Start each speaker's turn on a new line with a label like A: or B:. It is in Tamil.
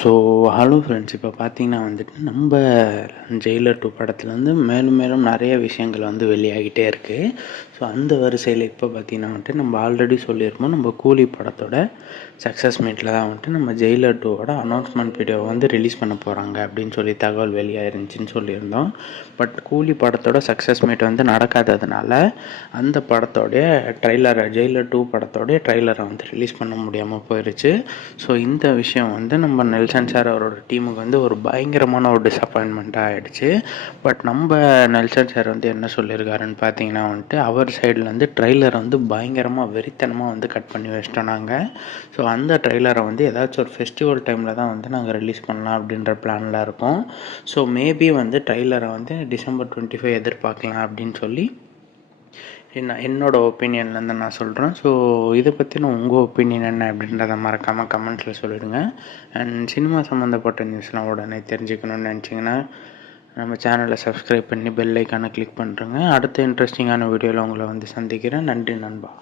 A: ஸோ ஹலோ ஃப்ரெண்ட்ஸ் இப்போ பார்த்தீங்கன்னா வந்துட்டு நம்ம ஜெயிலர் டூ படத்தில் வந்து மேலும் மேலும் நிறைய விஷயங்கள் வந்து வெளியாகிட்டே இருக்குது ஸோ அந்த வரிசையில் இப்போ பார்த்தீங்கன்னா வந்துட்டு நம்ம ஆல்ரெடி சொல்லியிருப்போம். நம்ம கூலி படத்தோட சக்ஸஸ் மீட்டில் தான் வந்துட்டு நம்ம ஜெயிலர் டூவோட அனௌன்ஸ்மெண்ட் வீடியோவை வந்து ரிலீஸ் பண்ண போகிறாங்க அப்படின்னு சொல்லி தகவல் வெளியாயிருந்துச்சின்னு சொல்லியிருந்தோம். பட் கூலி படத்தோட சக்ஸஸ் மீட் வந்து நடக்காததுனால அந்த படத்தோடைய ட்ரைலரை ஜெயிலர் டூ படத்தோடைய ட்ரைலரை வந்து ரிலீஸ் பண்ண முடியாமல் போயிடுச்சு ஸோ இந்த விஷயம் வந்து நம்ம நெல் நெல்சன் சார் அவரோட டீமுக்கு வந்து ஒரு பயங்கரமான ஒரு டிசப்பாயின்மெண்ட்டாக ஆகிடுச்சு பட் நம்ம நெல்சன் சார் வந்து என்ன சொல்லியிருக்காருன்னு பார்த்தீங்கன்னா வந்துட்டு அவர் சைடில் வந்து ட்ரெய்லரை வந்து பயங்கரமாக வெறித்தனமாக வந்து கட் பண்ணி வச்சிட்டோம் நாங்கள் ஸோ அந்த ட்ரெய்லரை வந்து ஏதாச்சும் ஒரு ஃபெஸ்டிவல் டைமில் தான் வந்து நாங்கள் ரிலீஸ் பண்ணலாம் அப்படின்ற பிளானில் இருக்கோம். ஸோ மேபி வந்து ட்ரெய்லரை வந்து டிசம்பர் டுவெண்ட்டி ஃபைவ் எதிர்பார்க்கலாம் அப்படின்னு சொல்லி என்ன என்னோடய ஒப்பீனியன்லேருந்து நான் சொல்கிறேன் ஸோ இதை பற்றின உங்கள் ஒப்பீனியன் என்ன அப்படின்றத மறக்காமல் கமெண்ட்ஸில் சொல்லிவிடுங்க அண்ட் சினிமா சம்மந்தப்பட்ட நியூஸ்லாம் உடனே தெரிஞ்சுக்கணுன்னு நினச்சிங்கன்னா நம்ம சேனலை சப்ஸ்கிரைப் பண்ணி பெல் ஐக்கானை கிளிக் பண்ணுறேங்க அடுத்த இன்ட்ரெஸ்டிங்கான வீடியோவில் உங்களை வந்து சந்திக்கிறேன். நன்றி நண்பா.